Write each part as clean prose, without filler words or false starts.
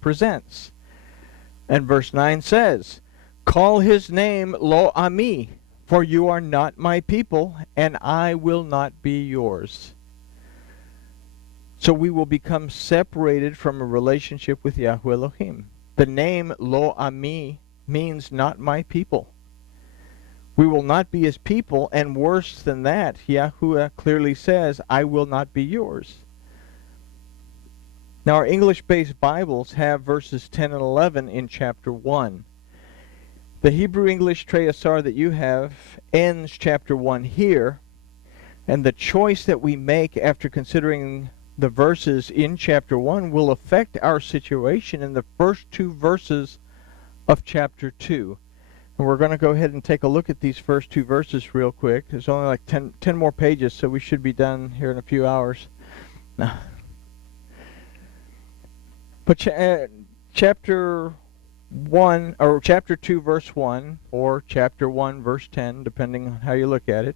presents. And verse 9 says, "Call his name Lo Ami, for you are not my people, and I will not be yours." So we will become separated from a relationship with Yahweh Elohim. The name Lo Ami means not my people. We will not be his people, and worse than that, Yahuwah clearly says, "I will not be yours." Now our English-based Bibles have verses 10 and 11 in chapter 1. The Hebrew English Treyasar that you have ends chapter 1 here, and the choice that we make after considering the verses in chapter 1 will affect our situation in the first two verses of chapter 2. And we're going to go ahead and take a look at these first two verses real quick. There's only like 10 more pages, so we should be done here in a few hours. But chapter 1, or chapter 2, verse 1, or chapter 1, verse 10, depending on how you look at it,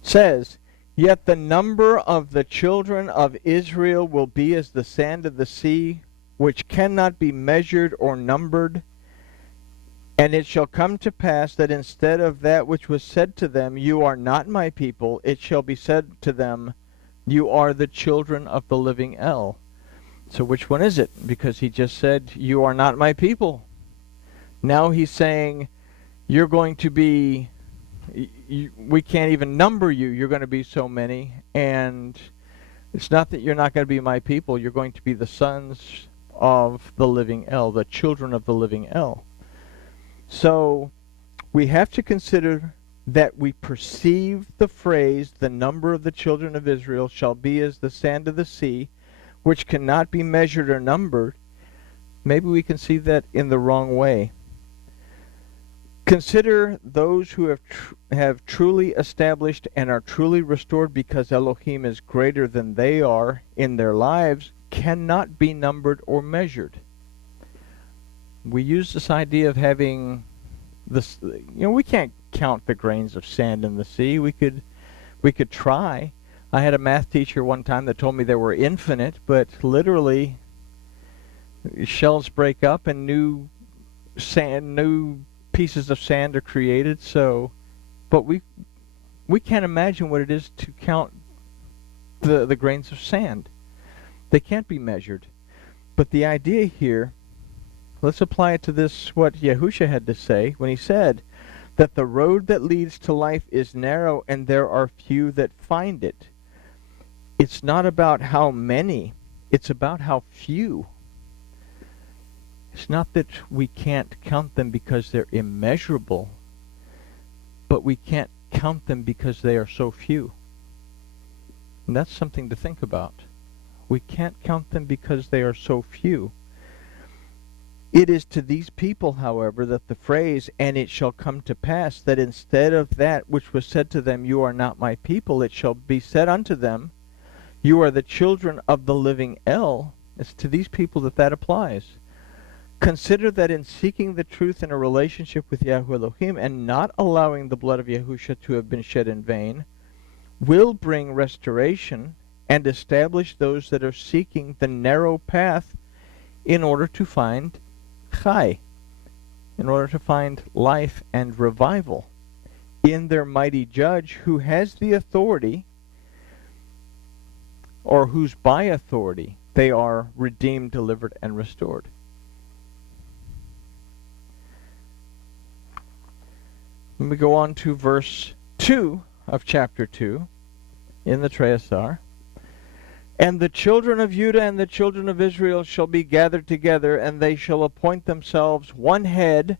says, "Yet the number of the children of Israel will be as the sand of the sea, which cannot be measured or numbered. And it shall come to pass that instead of that which was said to them, 'You are not my people,' it shall be said to them, 'You are the children of the living El.'" So which one is it? Because he just said, "You are not my people." Now he's saying, you're going to be, we can't even number you. You're going to be so many. And it's not that you're not going to be my people. You're going to be the sons of the living El, the children of the living El. So we have to consider that we perceive the phrase, "The number of the children of Israel shall be as the sand of the sea, which cannot be measured or numbered." Maybe we can see that in the wrong way. Consider those who have truly established and are truly restored, because Elohim is greater than they are in their lives, cannot be numbered or measured. We use this idea of having this, we can't count the grains of sand in the sea. We could try. I had a math teacher one time that told me there were infinite, but literally shells break up and new pieces of sand are created. So, but we can't imagine what it is to count the grains of sand. They can't be measured. But the idea here, let's apply it to this, what Yahushua had to say when he said that the road that leads to life is narrow and there are few that find it. It's not about how many, it's about how few. It's not that we can't count them because they're immeasurable, but we can't count them because they are so few. And that's something to think about. We can't count them because they are so few. It is to these people, however, that the phrase, "And it shall come to pass that instead of that which was said to them, 'You are not my people,' it shall be said unto them, 'You are the children of the living El.'" It's to these people that applies. Consider that in seeking the truth in a relationship with Yahweh Elohim and not allowing the blood of Yahushua to have been shed in vain will bring restoration and establish those that are seeking the narrow path in order to find Chai, in order to find life and revival in their mighty judge, who has the authority, or whose by authority they are redeemed, delivered, and restored. Let me go on to verse 2 of chapter 2 in the Treyasar. "And the children of Judah and the children of Israel shall be gathered together, and they shall appoint themselves one head,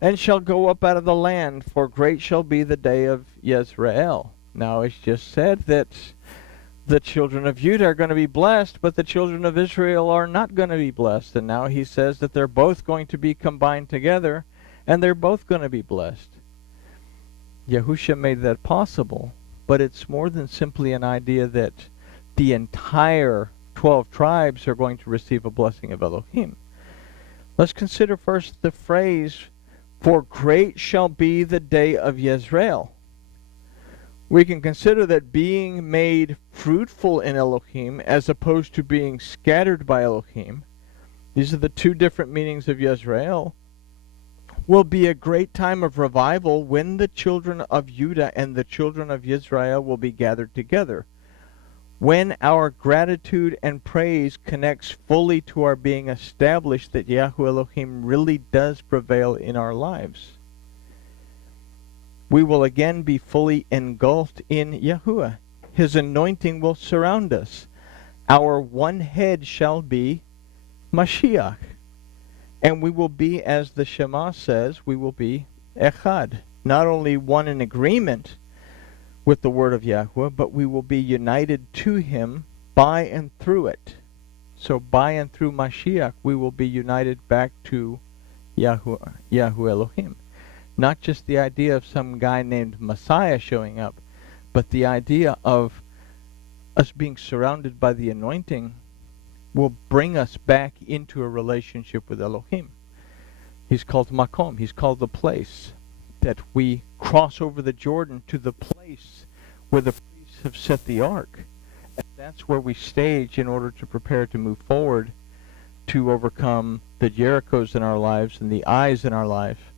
and shall go up out of the land, for great shall be the day of Yisrael." Now it's just said that the children of Judah are going to be blessed, but the children of Israel are not going to be blessed. And now he says that they're both going to be combined together, and they're both going to be blessed. Yahushua made that possible, but it's more than simply an idea that the entire 12 tribes are going to receive a blessing of Elohim. Let's consider first the phrase, "For great shall be the day of Yisrael." We can consider that being made fruitful in Elohim, as opposed to being scattered by Elohim, these are the two different meanings of Yisrael, will be a great time of revival when the children of Judah and the children of Israel will be gathered together. When our gratitude and praise connects fully to our being established that Yahweh Elohim really does prevail in our lives, we will again be fully engulfed in Yahuwah. His anointing will surround us. Our one head shall be Mashiach. And we will be, as the Shema says, we will be Echad. Not only one in agreement with the word of Yahweh, but we will be united to him by and through it. So by and through Mashiach, we will be united back to Yahweh Elohim. Not just the idea of some guy named Messiah showing up, but the idea of us being surrounded by the anointing will bring us back into a relationship with Elohim. He's called Makom. He's called the place that we cross over the Jordan to the place where the priests have set the ark. And that's where we stage in order to prepare to move forward to overcome the Jerichos in our lives and the eyes in our life.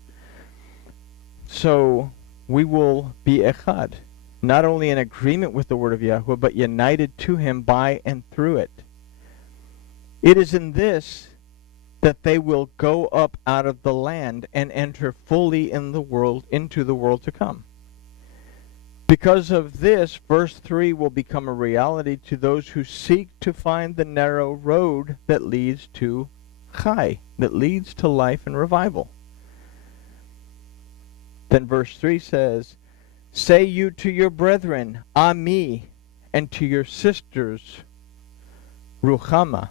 So we will be Echad, not only in agreement with the word of Yahweh, but united to him by and through it. It is in this that they will go up out of the land and enter fully in the world, into the world to come. Because of this, verse 3 will become a reality to those who seek to find the narrow road that leads to Chai, that leads to life and revival. Then verse 3 says, "Say you to your brethren, Ami, and to your sisters, Ruchama."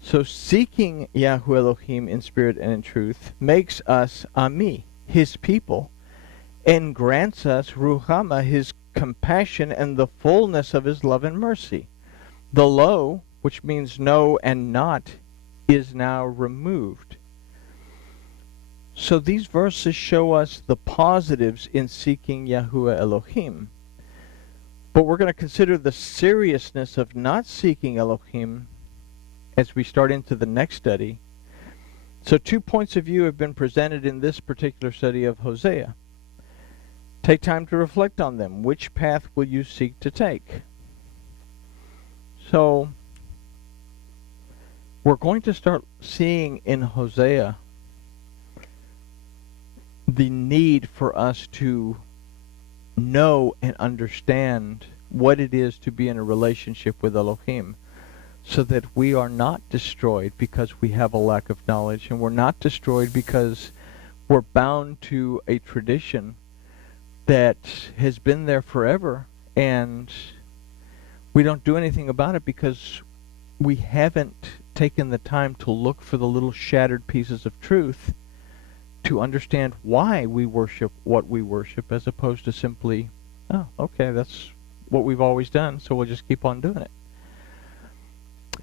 So seeking Yahweh Elohim in spirit and in truth makes us Ami, his people, and grants us Ruchama, his compassion and the fullness of his love and mercy. The lo, which means no and not, is now removed. So these verses show us the positives in seeking Yahweh Elohim. But we're going to consider the seriousness of not seeking Elohim as we start into the next study. So 2 points of view have been presented in this particular study of Hosea. Take time to reflect on them. Which path will you seek to take? So we're going to start seeing in Hosea the need for us to know and understand what it is to be in a relationship with Elohim, so that we are not destroyed because we have a lack of knowledge, and we're not destroyed because we're bound to a tradition that has been there forever, and we don't do anything about it because we haven't taken the time to look for the little shattered pieces of truth to understand why we worship what we worship, as opposed to simply, oh, okay, that's what we've always done, so we'll just keep on doing it.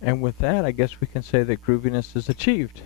And with that, I guess we can say that grooviness is achieved.